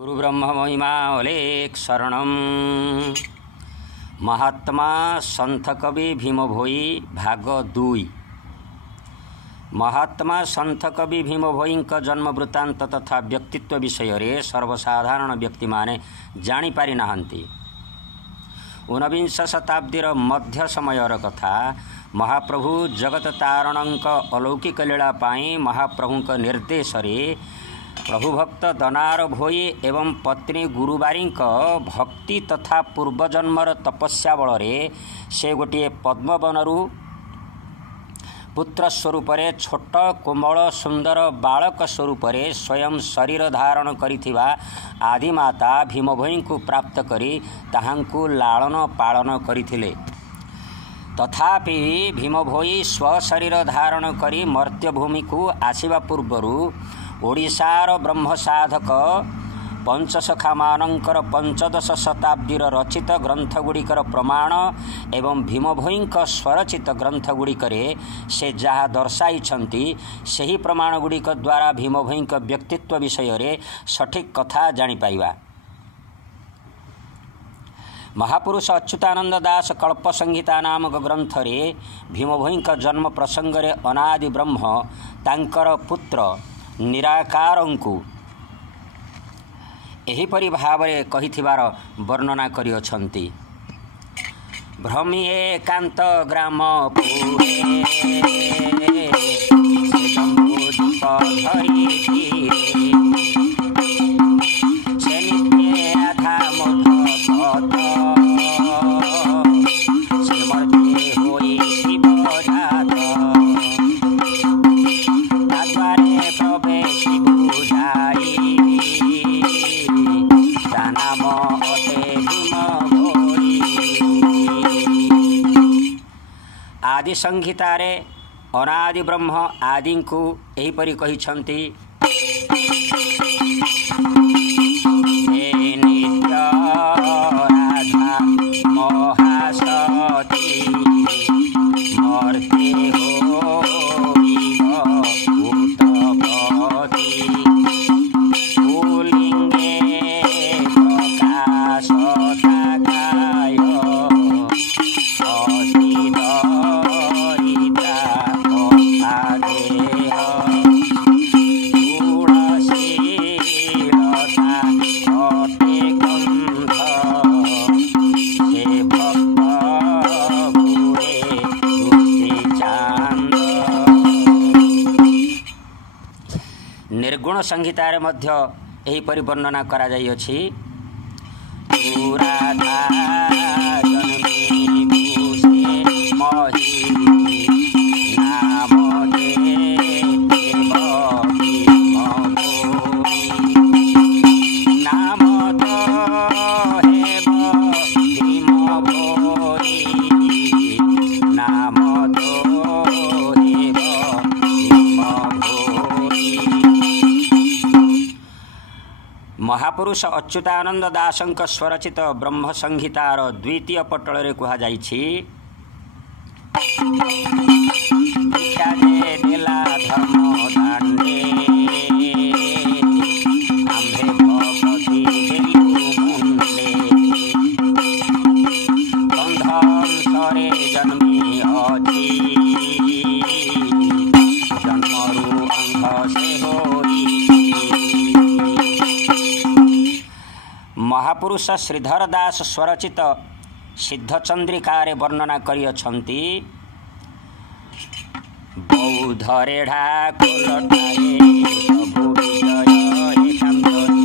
गुरु ब्रह्म महिमा अलेख शरणम। महात्मा संत कवि भीम भोई भाग 2। महात्मा संत कवि भीम भोई जन्म वृत्तांत तथा व्यक्तित्व विषय रे सर्वसाधारण व्यक्ति माने जानी पारि नाहंती। 19 शताब्दीर मध्य समयर कथा। महाप्रभु जगत तारणंक अलौकिक लीला पाई महाप्रभुंक निर्देश रे प्रभुभक्त दनार भोई एवं पत्नी गुरुबारी भक्ति तथा पूर्वजन्मर तपस्या बल से गोटे पद्मवनरू पुत्र स्वरूप छोट कोमल सुंदर बालक स्वरूप स्वयं शरीर धारण करिथिबा आदिमाता भीमभोई को प्राप्त करी ताहांकु लालन पालन करिथिले। तथापि भीमभोई स्वशरीर धारण करी मर्त्यभूमि को आसिबा पूर्वरु ओडिशार ब्रह्मसाधक पंचसखा मानंकर 15 शताब्दीर रचित ग्रंथगुड़िकर प्रमाण एवं भीमभोईंक स्वरचित ग्रंथगुड़िकरे से जहाँ दर्शाइछंती सही प्रमाणगुड़िक द्वारा भीमभोईंक व्यक्तित्व विषय रे सठिक कथा जानी पाइबा। महापुरुष अच्युतानंद दास कल्प संहिता नामक ग्रंथ रे भीमभोईंक जन्म प्रसंग रे अनादि ब्रह्म तांकर पुत्र निराकारंकु एहिपरि भावरे कहिथिबार वर्णना करिअछंती। भ्रमी एकांत ग्राम पुरे से जम्बू दीप धरि धीरे से नित्य राधा मध से मर्त्य होई शिव जात ताद्वारे प्रवेश बुझाई नाम अते भीम भोई। आदि संहितारे अनादि ब्रह्म आदि को एहिपरि कहिछंती। नित्य राधा महासती मर्त्य होइब उत्पत्ति पुलिंगे प्रकाशताकाय अति दरिद्रा अपादेह गुणशीलता अटे गंध से भक्त गुणे रुचि चांद। निर्गुण संहितारे मध्य एहिपरि वर्णना करा जाइअछि। राधा जन्मी भूषे मही नाम देव भीम भोई नाम तो हेब भीम भोई नाम तो हेब भीम भोई। महापुरुष अच्युतानंद दासंक स्वरचित ब्रह्म संहितार द्वितीय पटल कह जाइछि। दीक्षा जे देला धर्म दांडे आंभे भक्ति देलु मुंडे बंधन सरे जन्मी अछि जन्मरु अंध से होई। महापुरुष श्रीधर दास स्वरचित सिद्धचंद्रिकारे वर्णना करिअछंती। बौद्ध रेढ़ा कोलटाए प्रभु विजय एकांतरे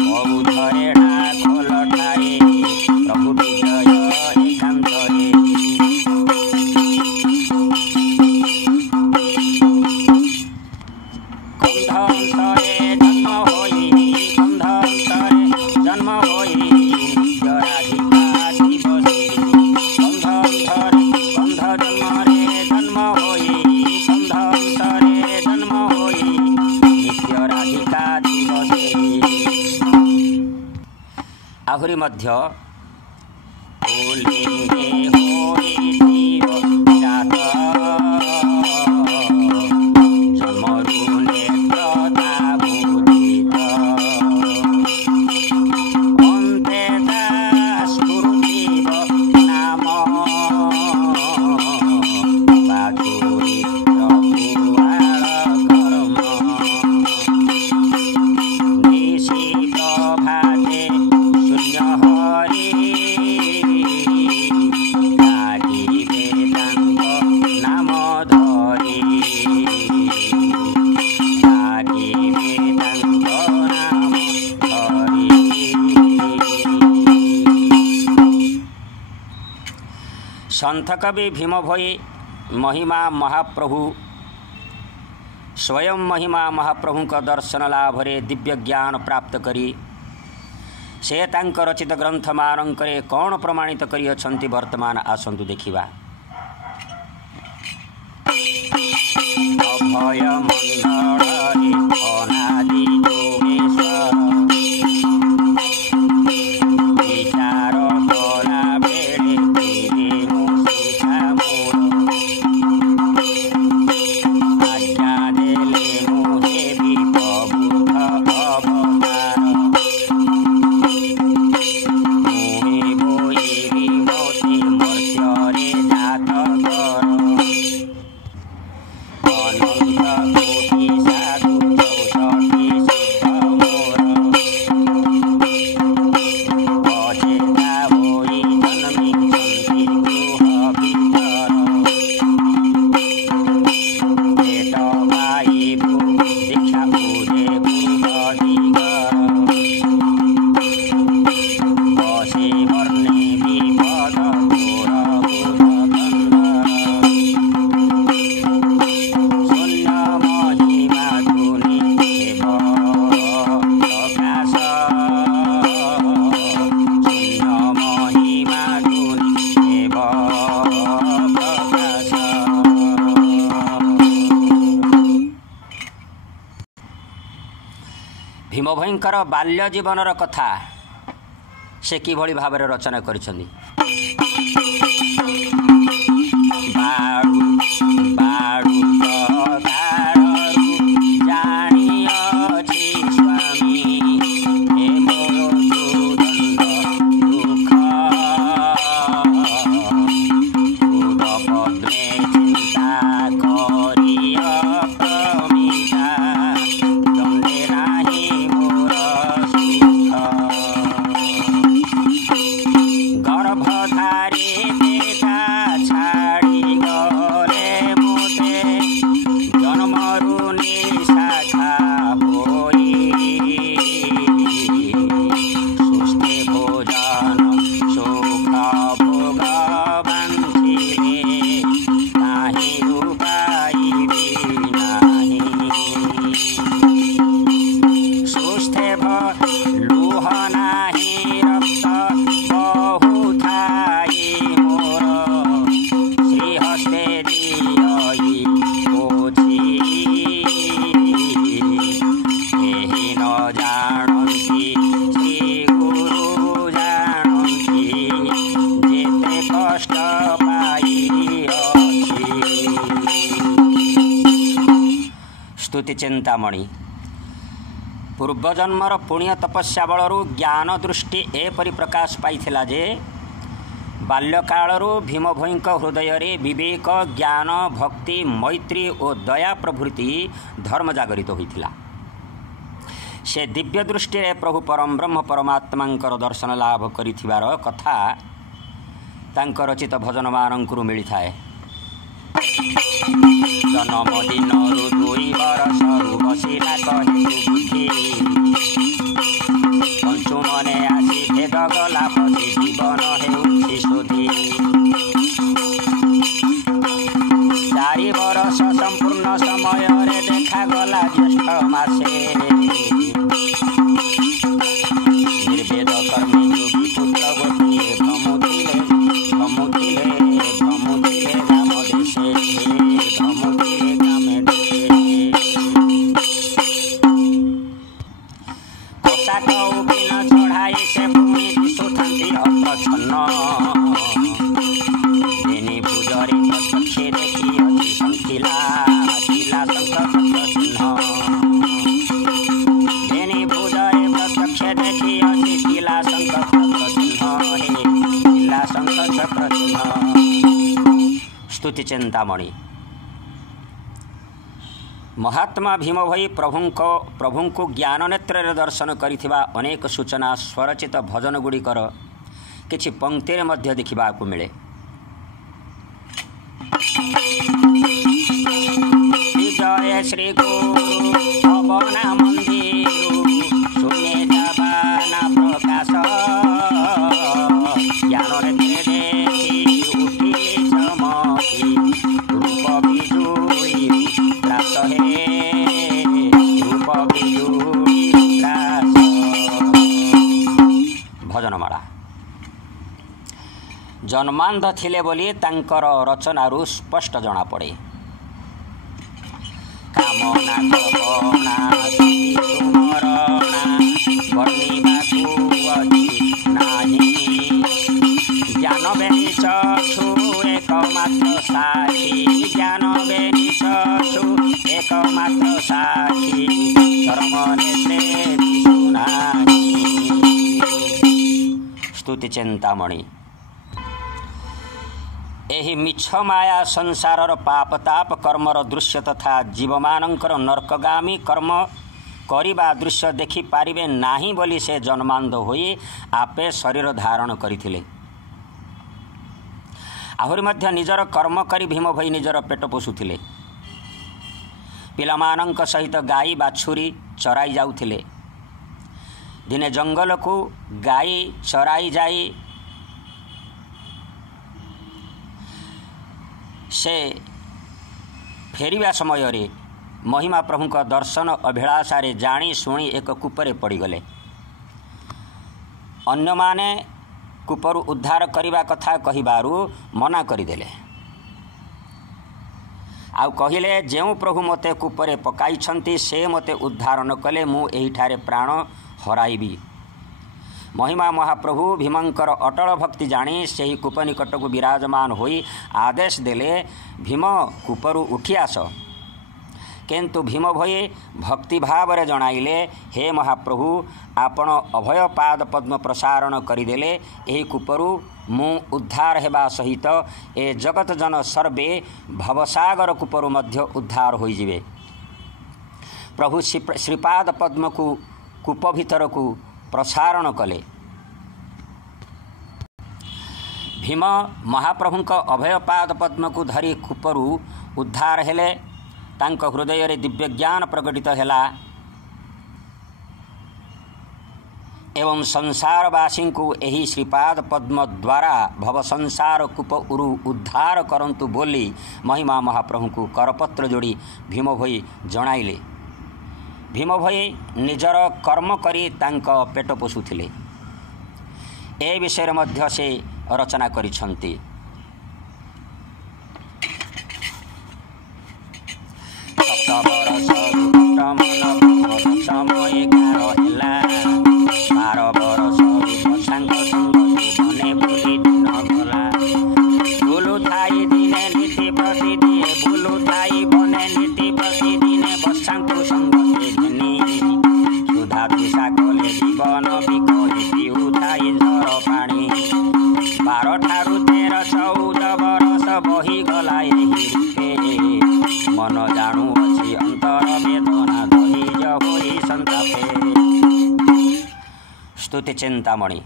बौद्ध रेढ़ा कोलटाए प्रभु विजय एकांतरे कंधंसरे जन्म होई कंधंसरे जन्म होई नित्य राधिका दिवसे कंधंसरे कंध जन्मरे जन्म होई कंधंसरे जन्म होई नित्य राधिका दिवसे। आहुरी मध्य पुलिंगे होई जीव जात जन्मरु नेत्र ସନ୍ଥ କବି ଭୀମ ଭୋଇ ମହିମା ମହାପ୍ରଭୁ ସ୍ୱୟଂ ମହିମା ମହାପ୍ରଭୁଙ୍କ ଦର୍ଶନ ଲାଭରେ ଦିବ୍ୟ ଜ୍ଞାନ ପ୍ରାପ୍ତ କରି ସେ ତାଙ୍କ ରଚିତ ଗ୍ରନ୍ଥମାନଙ୍କରେ କ'ଣ ପ୍ରମାଣିତ କରିଅଛନ୍ତି ବର୍ତ୍ତମାନ ଆସନ୍ତୁ ଦେଖିବା। ଅଭୟ ମଣ୍ଡଳରେ ଅନାଦି ଯୋଗେଶ୍ୱର ବିଚାର କଲା ବେଳେ ମୁଁ ଶିଖା ମୋର ଆଜ୍ଞା ଦେଲେ ମୁଁ ହେବି ପ୍ରବୁଦ୍ଧ ଅବତାର ମୁହିଁ ବୋଇବି ମୋତେ ମର୍ତ୍ତ୍ୟରେ ଜାତ କର ଅନନ୍ତ କୋଟି ସାଧୁ ଚଉଷଠି ସିଦ୍ଧ ମୋର ଅଚେତା ହୋଇ ଜନ୍ମିଛନ୍ତି ଗୃହ ଭିତର ପେଟ ପାଇବୁ ଦୀକ୍ଷା ପୂଜେବୁ ଦିଗର ବସି ବର୍ଣ୍ଣେ ବିପଦ ଘୋର ବୁଧ କନ୍ଦର ଶୂନ୍ୟ ମହିମା ଧୁନି ହେବ ପ୍ରକାଶ ଶୂନ୍ୟ ମହିମା ଧୁନି ହେବ ପ୍ରକାଶ। ଭୀମ ଭୋଇଙ୍କର ବାଲ୍ୟ ଜୀବନର କଥା ସେ କିଭଳି ଭାବରେ ରଚନା କରିଛନ୍ତି। ବାଡ଼ୁ ବାଡ଼ୁ କାଳରୁ ଜାଣିଅଛି ସ୍ୱାମୀ ଏ ମୋର ଦୁର୍ଦ୍ଦଣ୍ଡ ଦୁଃଖ ଉଦପଦ୍ମେ ଚିନ୍ତା କରିଅ ପ୍ରମିତା ଦଣ୍ଡେ ନାହିଁ ମୋର ସୁଖ ଗର୍ଭଧାରୀ ପିତା ଛାଡ଼ି ଗଲେ ମୋତେ ଜନ୍ମରୁ ନିଶାଖା ହୋଇ ସୁସ୍ଥି ଭୋଜନ ସୁଖ ଭୋଗ ବାଞ୍ଛିଲେ ତାହିଁରୁ ପାଇବି ନାହିଁ ସୁସ୍ଥେ ଲୁହ ନାହିଁ ରକ୍ତ ବହୁ ଥାଇ ମୋର ଶ୍ରୀହସ୍ତେ ଦିଅଇ ପୋଛି କେହି ନ ଜାଣନ୍ତି ଶ୍ରୀ ଗୁରୁ ଜାଣନ୍ତି ଯେତେ କଷ୍ଟ ପାଇଅଛି। ସ୍ତୁତି ଚିନ୍ତାମଣି। ପୂର୍ବଜନ୍ମର ପୁଣ୍ୟ ତପସ୍ୟା ବଳରୁ ଜ୍ଞାନ ଦୃଷ୍ଟି ଏପରି ପ୍ରକାଶ ପାଇଥିଲା ଯେ ବାଲ୍ୟକାଳରୁ ଭୀମ ଭୋଇଙ୍କ ହୃଦୟରେ ବିବେକ ଜ୍ଞାନ ଭକ୍ତି ମୈତ୍ରୀ ଓ ଦୟା ପ୍ରଭୃତି ଧର୍ମ ଜାଗରିତ ହୋଇଥିଲା। ସେ ଦିବ୍ୟ ଦୃଷ୍ଟିରେ ପ୍ରଭୁ ପରମ ବ୍ରହ୍ମ ପରମାତ୍ମାଙ୍କର ଦର୍ଶନ ଲାଭ କରିଥିବାର କଥା ତାଙ୍କ ରଚିତ ଭଜନମାନଙ୍କରୁ ମିଳିଥାଏ। ଜନ୍ମଦିନରୁ 2 ବରଷରୁ ବସିଲା କହେତୁ ବୁଦ୍ଧି ପଞ୍ଚୁମନେ ଆସି ଭେଦ ଗଲା ପଶି ଜୀବନ ହେଉଛି ଶୋଧି 4 ବରଷ ସମ୍ପୂର୍ଣ୍ଣ ସମୟରେ ଦେଖାଗଲା ଜ୍ୟେଷ୍ଠ ମାସେ ନିର୍ବେଦ କର୍ମୀ ଯୋଗୀ ପୁତ୍ର ଗୋଟିଏ ଭ୍ରମୁଥିଲେ ଗ୍ରାମ ଦେଶେ ଭ୍ରମୁଥିଲେ ଗ୍ରାମେ ଦେଶେ ପୋଷାକ ଉବିନ ଚଢ଼ାଇ ସେ ପୁଣି ଦିଶୁଥାନ୍ତି ଅପ୍ରଚ୍ଛନ୍ନ ଦିନି ପୂଜରେ ପ୍ରତ୍ୟକ୍ଷେ ଦେଖିଅଛି ଶଙ୍ଖିଲା ଶିଲା ଶଙ୍ଖ ଚକ୍ର ଚିହ୍ନ ଦିନି ପୂଜରେ ପ୍ରତ୍ୟକ୍ଷେ ଦେଖିଅଛି ଶିଲା ଶଙ୍ଖ ଚକ୍ର ଚିହ୍ନ ଶିଲା ଶଙ୍ଖ ଚକ୍ର ଚିହ୍ନ। ସ୍ତୁତି ଚିନ୍ତାମଣି। ମହାତ୍ମା ଭୀମ ଭୋଇ ପ୍ରଭୁଙ୍କୁ ଜ୍ଞାନ ନେତ୍ରରେ ଦର୍ଶନ କରିଥିବା ଅନେକ ସୂଚନା ସ୍ୱରଚିତ ଭଜନଗୁଡ଼ିକର କିଛି ପଂକ୍ତିରେ ମଧ୍ୟ ଦେଖିବାକୁ ମିଳେ। ବିଜୟ ଶ୍ରୀ ଗୁରୁ ପବନା ମନ୍ଦିରୁ ଶୁନେ ଜବାନା ପ୍ରକାଶ ଜ୍ଞାନରେ ଦେଖି ଉଠିଲେ भजनमाला जन्मांध थिले बोली तांकर रचनारू स्पष्ट जना पड़े। कामना कपना सती सुमरणा वर्णिबाकु अछि नाही ज्ञान बेनी चक्षु एकमात्र साक्षी ज्ञान बेनी चक्षु एकमात्र साक्षी कर्म नेत्रे दिशु नाही। स्तुति चिंतामणि एही मिछ माया संसारर पापताप कर्मर दृश्य तथा जीवमानंकर नरकगामी कर्म करिबा दृश्य देखि पारिबे नाही बोली से जन्मांध होई आपे शरीर धारण करिथिले। आहुरी मध्य निजर कर्म करी भीम भई निजर पेट पोषुथिले। पिलामानंक सहित गाई बाछुरी चराई जाउथिले। दिने जंगल को गाई चराई जाई से फेरिया समय रे महिमा प्रभु का दर्शन अभिलाषारे जानी शुणी एक कूपरे पड़गले। अन्य माने कूपरू उद्धार करिबा कथा कहिबारू मना करिदेले। आउ कहिले जेउ प्रभु मते कूपरे पकाइछंती से मते उद्धार न कले मु एहिठारे प्राण हराइबी। महिमा महाप्रभु भीमंकर अटल भक्ति जानी से कूप निकट को विराजमान होई आदेश देले भीम कूपरू उठी आस। किंतु भीम भई भक्ति भाव रे जणाइले हे महाप्रभु आपण अभय पाद पद्म प्रसारण करिदेले एही कूपरू मु उद्धार हेबा सहित ए जगत जन सर्वे भवसागर कूपरू मध्य उद्धार होई जिवे। प्रभु श्रीपाद पद्म को कूप भीतर को प्रसारण कले। भीम महाप्रभु अभय पाद पद्म को धरी कूपरू उद्धार हेले। तांक हृदय रे दिव्य ज्ञान प्रकटित हेला एवं संसारवासी को एही श्रीपाद पद्म द्वारा भव संसार कूप उरु उद्धार करंतु बोली महिमा महाप्रभु को करपत्र जोड़ी भीम भई जणाइले। भीम भई निजर कर्म करी तांक पेट पोषुथिले। ए विषय मध्य से रचना करिछंती। समय मन जाणु अछि अंतर वेदना दहिज होई संतापे। स्तुति चिंतामणि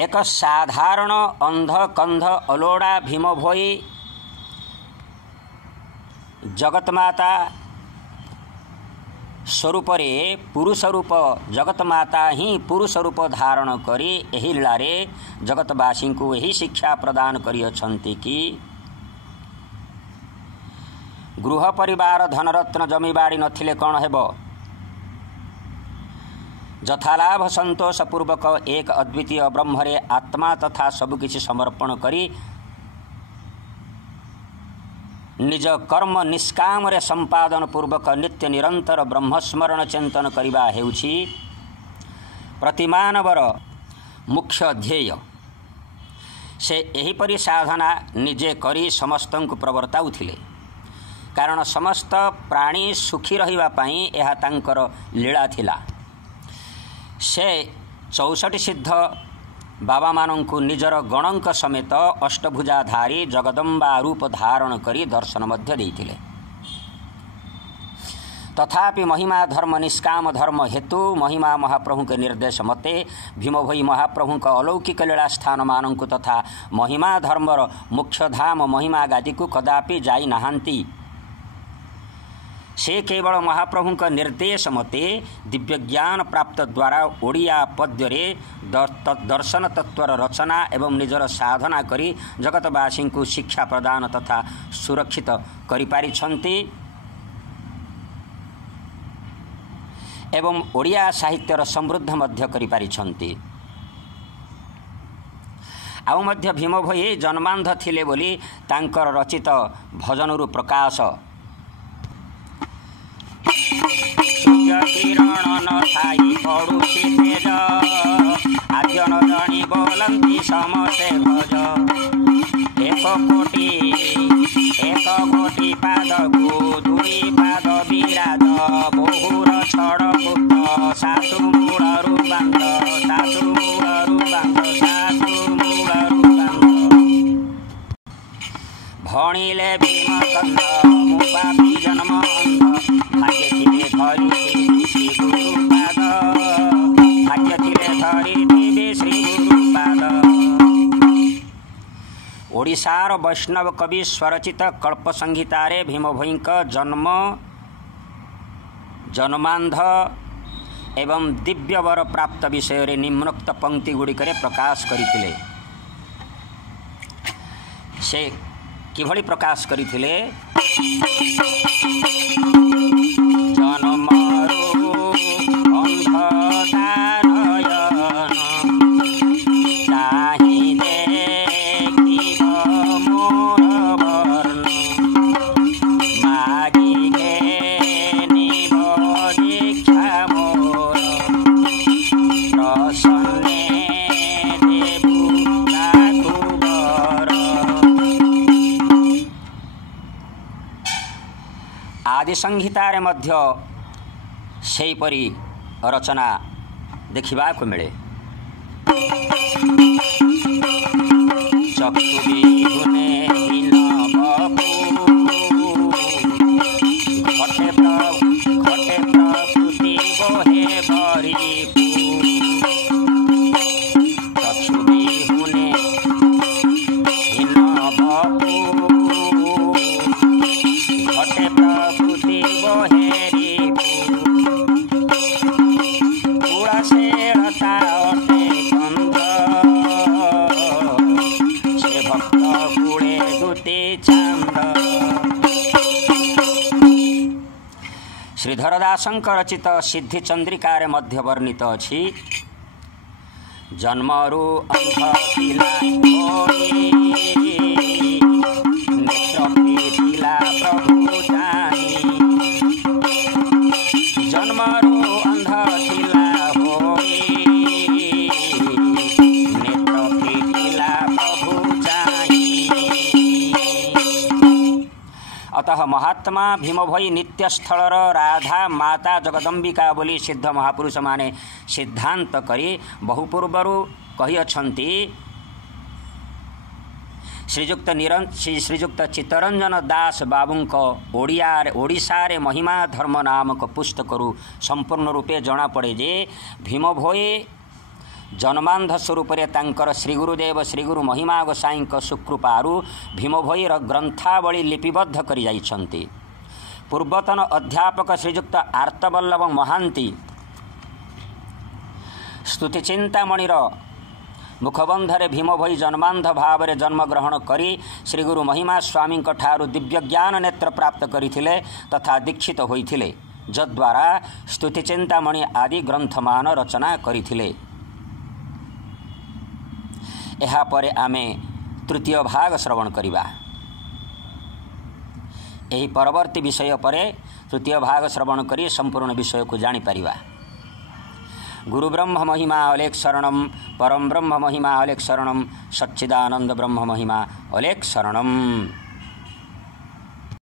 एक साधारण अंध कंध अलोड़ा भीम भई जगतमाता स्वरूप रे पुरुष रूप जगतमाता ही पुरुष रूप धारण करी एही लीलारे जगतवासी को यही शिक्षा प्रदान करियछंती कि गृह परिवार धनरत्न जमीबाड़ी नथिले कौन हेबो। जथालाभ संतोष पूर्वक एक अद्वितीय ब्रह्मरे आत्मा तथा सबकिछि समर्पण करी निज कर्म निष्काम रे संपादन पूर्वक नित्य निरंतर ब्रह्मस्मरण चिंतन करिबा हेउछि प्रतिमानवर मुख्य ध्येय। से एहीपरि साधना निजे करी समस्तंकु प्रवर्ताउथिले। कारण समस्त प्राणी सुखी रहिबा पई एहा तांकर लीला थिला। से 64 सिद्ध बाबा मानंकु निजर गणंक समेत अष्टभुजाधारी जगदम्बा रूप धारण करी दर्शन मध्य देइथिले। तथापि महिमा धर्म निष्काम धर्म हेतु महिमा महाप्रभु के निर्देश मते भीम भई महाप्रभु का अलौकिक लीला स्थान मानंकु तथा महिमा धर्मर मुख्य धाम महिमा गादी को कदापि जाई नाहांती। से केवल महाप्रभु का निर्देश मते दिव्य ज्ञान प्राप्त द्वारा ओडिया पद्य रे दर्शन तत्वर रचना एवं निजर साधना करी जगतवासी को शिक्षा प्रदान तथा सुरक्षित करि पारिछंती। एवं ओडिया साहित्यर समृद्ध मध्य करि पारिछन्ति। आउ मध्य भीम भोई जन्मांध थिले बोली तांकर रचित भजनरु प्रकाश किरण न थाई पड़ुछि तेज आद्य न जानी बोलंती समसे भज एक कोटि पाद को दुई पाद विराज बहुर छड़ पुत सासु मूलरु बांध सासु मूलरु बांध सासु मूलरु बांध भणिले भीम कंद मु पापी जन्म अंध भाग्य थिले धरिथिबि श्री गुरु पाद भाग्य थिले धरिथिबि श्री गुरु पाद। ओडिशार वैष्णव कवि स्वरचित कल्प संहितारे भीम भोईंक जन्मांध एवं दिव्य वर प्राप्त विषय रे निम्नोक्त पंक्ति गुड़िकरे प्रकाश करथिले। से किभଳି प्रकाश करथिले जन्मरु अंधता नयन ताहि देखिब मोर वर्ण मागी घेनिब दीक्षा मोर प्रसन्ने देबु ताकु बर। आदि संहितारे मध्य सेहीपरि रचना देखिबा को मिले। चक्षु बिहुने हीन बपु घटे प्रकृति बोहे बरिपु चक्षु बिहुने हीन बपु घटे प्रकृति बोहे श्रीधरदासंक रचित सिद्धि चंद्रिकार मध्य वर्णित अछि जन्मरु अंध थिला होई नेत्र फिटिला प्रभु जानी जन्मरु अंध थिला होई नेत्र फिटिला प्रभु जानी। अतः महात्मा भीम भोई नित्य स्थलर राधा माता जगदंबिका बोली सिद्ध महापुरुष माने सिद्धांत करी बहुपूर्वरु कही अछंती। श्रीजुक्त चित्तरंजन दास बाबूंक ओडिशा रे महिमा धर्म नामक पुस्तकरू संपूर्ण रूपे जना पड़े जे भीम भोई जन्मांध स्वरूप तांकर श्री गुरुदेव श्री गुरु महिमा गोसाई सुकृपारू भीम भोईर ग्रंथावली लिपिबद्ध करि जाइछन्ति। पूर्वतन अध्यापक श्रीजुक्त आर्तवल्लभ महांती स्तुति चिंतामणिर मुखबंधरे भीम भोई जन्मांध भाव रे जन्म ग्रहण करी श्री गुरु महिमा स्वामी ठारू दिव्य ज्ञान नेत्र प्राप्त करथिले तथा दीक्षित होइथिले जद्वारा स्तुति चिंतामणि आदि ग्रंथमान रचना करथिले। एहा परे आमे तृतीय भाग श्रवण करिबा। एही परवर्ती विषय परे तृतीय भाग श्रवण करी संपूर्ण विषय को जानी परिबा। गुरु ब्रह्म महिमा अलेख शरणम परम ब्रह्म महिमा अलेख शरणम सच्चिदानंद ब्रह्म महिमा अलेख शरणम।